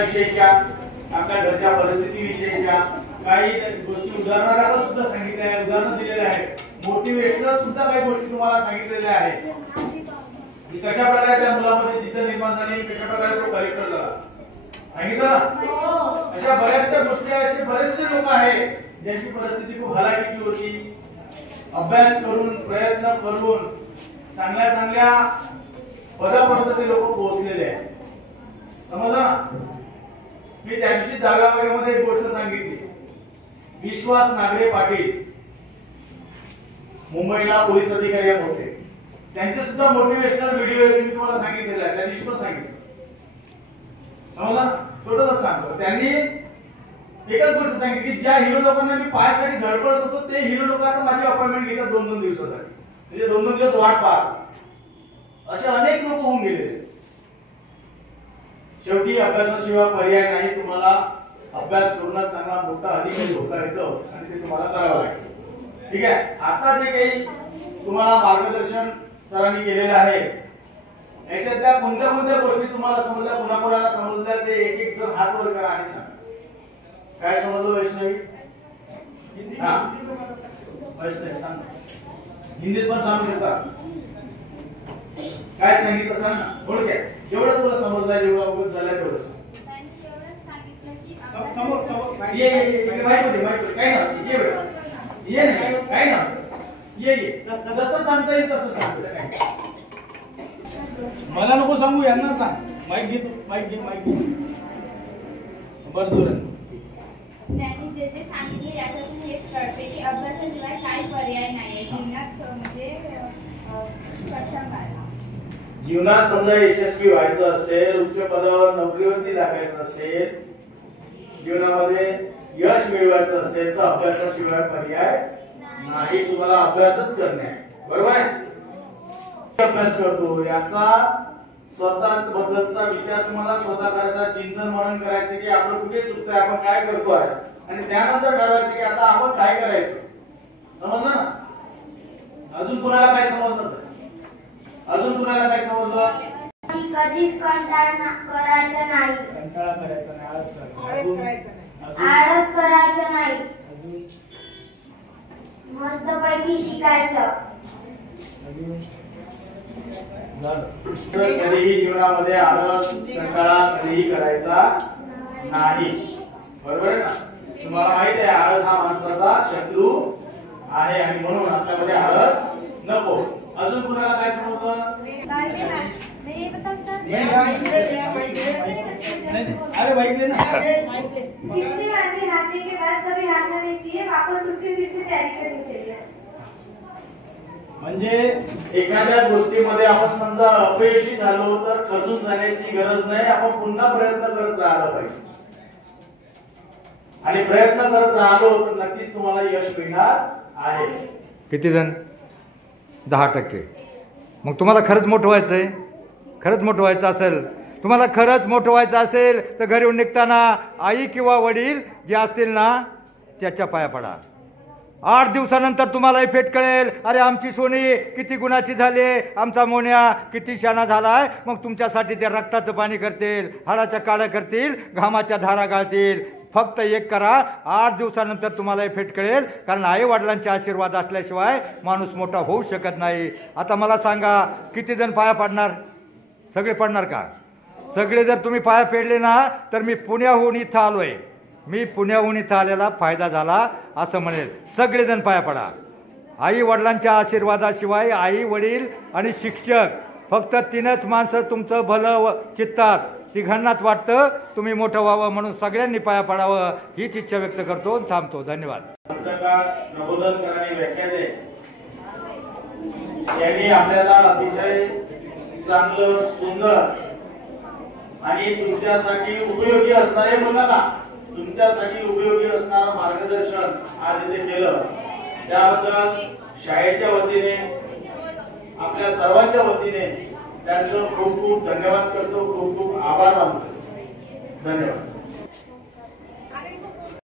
विषयीच्या, आपल्या घरच्या परिस्थितीविषयीच्या काही गोष्टी उदाहरणादाखल सुद्धा सांगितल्या आहेत, उदाहरणं दिलेले आहेत, मोटिवेशनल सुद्धा काही गोष्टी तुम्हाला सांगितलेल्या आहेत की कशा प्रकारच्या मुलामध्ये जिद्द निर्माण झाली, कशा प्रकारे तो कलेक्टर झाला, सांगितलं ना. अशा बऱ्याचशा गोष्टी, असे बरेचसे लोक आहेत ज्यांची परिस्थिती खूप हलाखीची होती, अभ्यास करून प्रयत्न करून चांगल्या चांगल्या पदापर्यंत ते लोक पोहोचलेले आहेत. समजलं ना. मी त्या दिवशी दागावमध्ये एक गोष्ट सांगितली. विश्वास नागरे पाटील मुंबईला पोलीस अधिकारी होते, त्यांचे सुद्धा मोटिवेशनल व्हिडिओ मी तुम्हाला सांगितलेले आहे, त्या दिवशी पण सांगितलं. समजलं. छोटंसं सांगतो. त्यांनी एकच गोष्ट सांगितली की ज्या हिरो लोकांना मी पायासाठी धडपडत होतो ते हिरो लोक आता माझी अपॉइंटमेंट घेतात 2-2 दिवसासाठी, म्हणजे 2-2 दिवस वाट पाहत. असे अनेक लोक होऊन गेलेले. शेवटी अभ्यासाशिवाय पर्याय नाही. तुम्हाला अभ्यास करूनच चांगला मोठा अधिकारी होता येतं आणि ते तुम्हाला करावं लागतं. ठीक आहे. आता जे काही तुम्हाला मार्गदर्शन सरांनी केलेलं आहे याच्यातल्या कोणत्या कोणत्या गोष्टी तुम्हाला समजल्या, कोणाकोणाला समजल्या ते एक एक जण हात वर करा आणि सांगा. काय समजलं वैष्णवी? हा वैष्णवी सांग. हिंदीत पण सांगू शकता. काय सांगितलं सांग ना. थोडक्यात जेवढं तुला समजलं, जेवढं अवगत झालं तेवढं सांग. समोर समोर ये माईक मध्ये काय ना ये बेटा ये नाही काय ना ये जसं सांगता येईल तसं सांग. मला नको सांगू, यांना सांग. माईक घे, माईक घे, माईक घे. बरं दूर त्यांनी जे जे सांगितले याच्यातून हेच कळते की अभ्यासाशिवाय काही पर्याय नाहीये जीवनात. म्हणजे जीवनात समजा यशस्वी व्हायचं असेल, उच्च पदावर नोकरीवरती लागायचं असेल, जीवनामध्ये यश मिळवायचं असेल तर अभ्यासाशिवाय पर्याय नाही. तुम्हाला अभ्यासच करणे आहे. बरोबर आहे. अभ्यास करतो याचा स्वतःच बद्दलचा विचार तुम्हाला स्वतः करायचा, चिंतन मनन करायचं की आपलं कुठे चुकतंय, आपण काय करतो आहे, आणि त्यानंतर ठरवायचं की आता आपण काय करायचं. समजलं ना. अजून कुणाला काय समजलं? अजून कुणाला काय समजलं? कधीच कंटाळा करायचा नाही. कंटाळा करायचा नाही, आळस करायचा नाही. मस्तपैकी शिकायचं. कधीही जीवनामध्ये आळस कंटाळा कधीही करायचा नाही. बरोबर आहे ना. तुम्हाला माहित आहे आळस हा माणसाचा शत्रू आहे आणि म्हणून आपल्यामध्ये आळस नको. अजून कुणाला काय समजलं? अरे भाई ले ना. कितनी बार भी हारने के बाद कभी हार नहीं चाहिए, वापस उठ के फिर से तैयारी करनी चाहिए. म्हणजे एखाद्या गोष्टीमध्ये आपण समजा अपयशी झालो तर खचून जाण्याची गरज नाही. आपण पुन्हा प्रयत्न करत राहायला पाहिजे आणि प्रयत्न करत राहिलो तर नक्कीच तुम्हाला यश मिळणार आहे. किती जण? 10%. मग तुम्हाला खरंच मोठं व्हायचंय, खरंच मोठं व्हायचं असेल, तुम्हाला खरंच मोठं व्हायचं असेल तर घरी निघताना आई किंवा वडील जे असतील ना त्याच्या पाया पडा. 8 दिवसानंतर तुम्हाला इफेक्ट कळेल. अरे आमची सोनी किती गुणाची झाली, आमचा मोन्या किती शाना झालाय. मग तुमच्यासाठी ते रक्ताचं पाणी करतील, हाडाच्या काळ्या करतील, घामाच्या धारा गाळतील. फक्त एक करा, 8 दिवसानंतर तुम्हाला इफेक्ट कळेल. कारण आई वडिलांचे आशीर्वाद असल्याशिवाय माणूस मोठा होऊ शकत नाही. आता मला सांगा किती जण पाया पडणार? सगळे पडणार का? सगळे जर तुम्ही पाया पेडले ना तर मी पुण्याहून इथं आलोय, मी पुण्याहून इथं आलेला फायदा झाला असं म्हणेल. सगळेजण पाया पडा. आई वडिलांच्या आशीर्वादाशिवाय आई वडील आणि शिक्षक फक्त 3च माणसं तुमचं भलं चित्तात, तिघांनाच वाटतं तुम्ही मोठं व्हावं म्हणून सगळ्यांनी पाया पडावं हीच इच्छा व्यक्त करतो. थांबतो. धन्यवाद. यांनी आपल्याला अतिशय चांगलं, सुंदर आणि तुमच्यासाठी उपयोगी असणारे म्हणा ना, तुमच्यासाठी उपयोगी असणारं मार्गदर्शन आज इथे केलं. त्याबद्दल शाळेच्या वतीने, आपल्या सर्वांच्या वतीने त्यांचं खूप खूप धन्यवाद करतो, खूप खूप आभार मानतो. धन्यवाद.